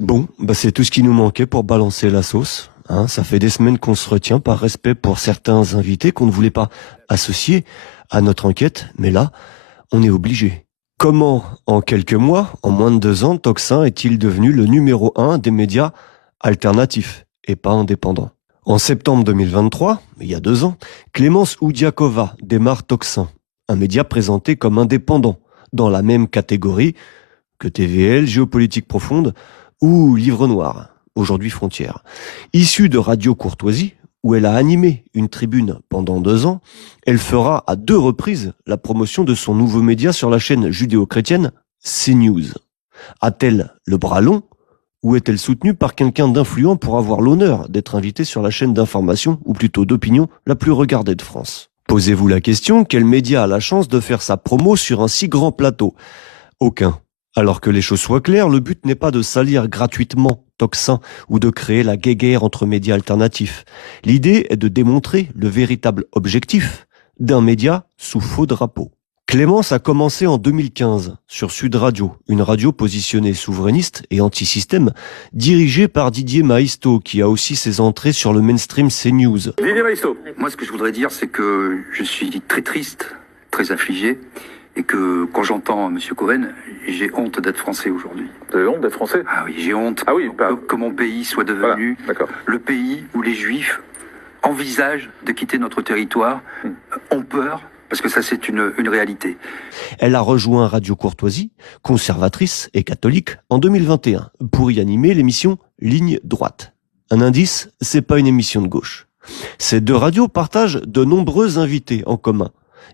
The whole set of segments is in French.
Bon, c'est tout ce qui nous manquait pour balancer la sauce. Ça fait des semaines qu'on se retient par respect pour certains invités qu'on ne voulait pas associer à notre enquête, mais là, on est obligé. Comment, en quelques mois, en moins de 2 ans, Tocsin est-il devenu le numéro 1 des médias alternatifs et pas indépendants? En septembre 2023, il y a 2 ans, Clémence Oudiakova démarre Tocsin, un média présenté comme indépendant, dans la même catégorie que TVL, Géopolitique Profonde ou Livre Noir, aujourd'hui Frontières. Issue de Radio Courtoisie, où elle a animé une tribune pendant 2 ans, elle fera à 2 reprises la promotion de son nouveau média sur la chaîne judéo-chrétienne CNews. A-t-elle le bras long ou est-elle soutenue par quelqu'un d'influent pour avoir l'honneur d'être invitée sur la chaîne d'information, ou plutôt d'opinion, la plus regardée de France? Posez-vous la question, quel média a la chance de faire sa promo sur un si grand plateau? Aucun. Alors que les choses soient claires, le but n'est pas de salir gratuitement Tocsin ou de créer la guéguerre entre médias alternatifs. L'idée est de démontrer le véritable objectif d'un média sous faux drapeau. Clémence a commencé en 2015 sur Sud Radio, une radio positionnée souverainiste et anti-système, dirigée par Didier Maïsto, qui a aussi ses entrées sur le mainstream CNews. Didier Maïsto. Moi, ce que je voudrais dire, c'est que je suis très triste, très affligé, et que quand j'entends M. Cohen, j'ai honte d'être français aujourd'hui. Vous avez honte d'être français? Ah oui, j'ai honte que mon pays soit devenu le pays où les Juifs envisagent de quitter notre territoire, ont peur, parce que ça c'est une réalité. Elle a rejoint Radio Courtoisie, conservatrice et catholique, en 2021, pour y animer l'émission Ligne droite. Un indice, c'est pas une émission de gauche. Ces 2 radios partagent de nombreux invités en commun.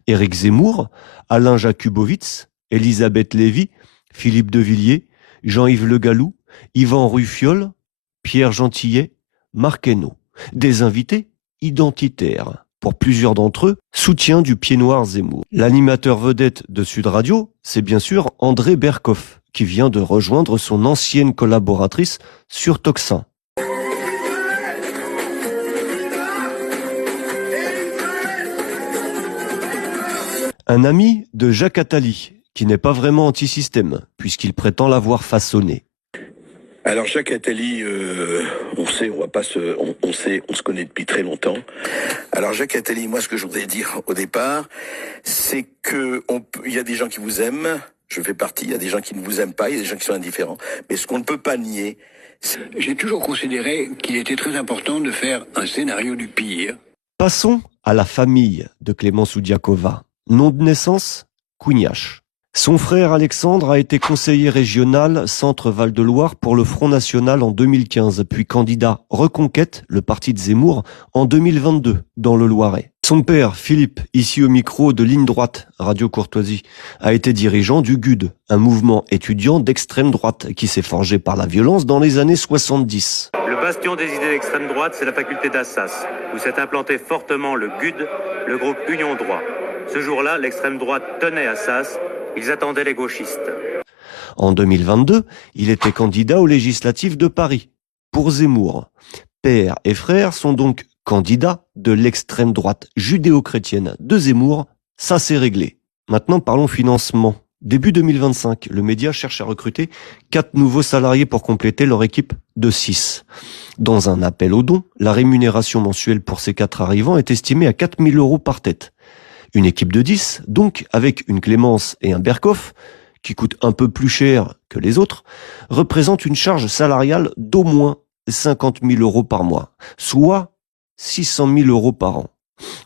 Éric Zemmour, Alain Jakubowicz, Elisabeth Lévy, Philippe Devilliers, Jean-Yves Le Gallou, Yvan Ruffiol, Pierre Gentillet, Marc Hainaut. Des invités identitaires. Pour plusieurs d'entre eux, soutien du pied noir Zemmour. L'animateur vedette de Sud Radio, c'est bien sûr André Berkoff, qui vient de rejoindre son ancienne collaboratrice sur Tocsin. Un ami de Jacques Attali, qui n'est pas vraiment anti-système, puisqu'il prétend l'avoir façonné. Alors Jacques Attali, on se connaît depuis très longtemps. Alors Jacques Attali, moi ce que je voudrais dire au départ, c'est que il y a des gens qui vous aiment, je fais partie, il y a des gens qui ne vous aiment pas, il y a des gens qui sont indifférents. Mais ce qu'on ne peut pas nier, j'ai toujours considéré qu'il était très important de faire un scénario du pire. Passons à la famille de Clémence Oudiakova. Nom de naissance, Cougnache. Son frère Alexandre a été conseiller régional Centre Val-de-Loire pour le Front National en 2015, puis candidat Reconquête, le parti de Zemmour, en 2022 dans le Loiret. Son père, Philippe, ici au micro de Ligne droite, Radio Courtoisie, a été dirigeant du GUD, un mouvement étudiant d'extrême droite qui s'est forgé par la violence dans les années 70. Le bastion des idées d'extrême droite, c'est la faculté d'Assas, où s'est implanté fortement le GUD, le groupe Union Droit. Ce jour-là, l'extrême droite tenait Assas, ils attendaient les gauchistes. En 2022, il était candidat aux législatives de Paris, pour Zemmour. Père et frère sont donc candidats de l'extrême droite judéo-chrétienne de Zemmour, ça c'est réglé. Maintenant parlons financement. Début 2025, le média cherche à recruter 4 nouveaux salariés pour compléter leur équipe de 6. Dans un appel aux dons, la rémunération mensuelle pour ces 4 arrivants est estimée à 4 000 € par tête. Une équipe de 10, donc, avec une Clémence et un Berkoff, qui coûtent un peu plus cher que les autres, représente une charge salariale d'au moins 50 000 € par mois, soit 600 000 € par an.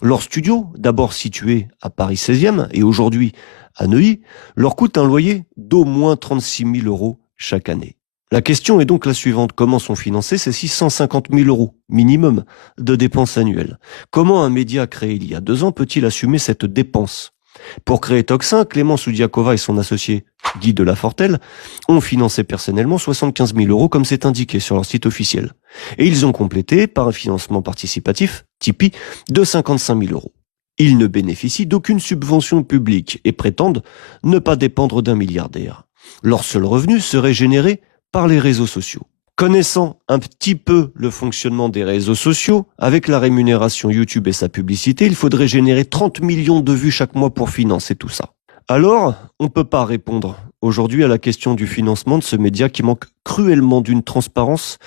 Leur studio, d'abord situé à Paris 16e et aujourd'hui à Neuilly, leur coûte un loyer d'au moins 36 000 € chaque année. La question est donc la suivante. Comment sont financés ces 650 000 € minimum de dépenses annuelles? Comment un média créé il y a 2 ans peut-il assumer cette dépense? Pour créer Tocsin, Clémence Oudiakova et son associé Guy Delafortelle ont financé personnellement 75 000 € comme c'est indiqué sur leur site officiel. Et ils ont complété par un financement participatif, Tipeee, de 55 000 €. Ils ne bénéficient d'aucune subvention publique et prétendent ne pas dépendre d'un milliardaire. Leur seul revenu serait généré par les réseaux sociaux. Connaissant un petit peu le fonctionnement des réseaux sociaux, avec la rémunération YouTube et sa publicité, il faudrait générer 30 millions de vues chaque mois pour financer tout ça. Alors, on peut pas répondre aujourd'hui à la question du financement de ce média qui manque cruellement d'une transparence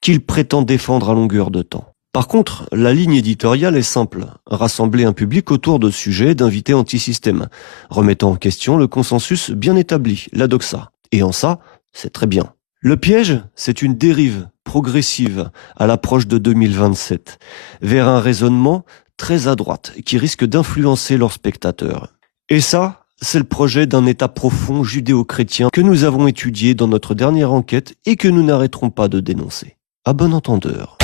qu'il prétend défendre à longueur de temps. Par contre, la ligne éditoriale est simple, rassembler un public autour de sujets d'invités anti-système, remettant en question le consensus bien établi, la doxa. Et en ça, c'est très bien. Le piège, c'est une dérive progressive à l'approche de 2027, vers un raisonnement très à droite qui risque d'influencer leurs spectateurs. Et ça, c'est le projet d'un État profond judéo-chrétien que nous avons étudié dans notre dernière enquête et que nous n'arrêterons pas de dénoncer. À bon entendeur.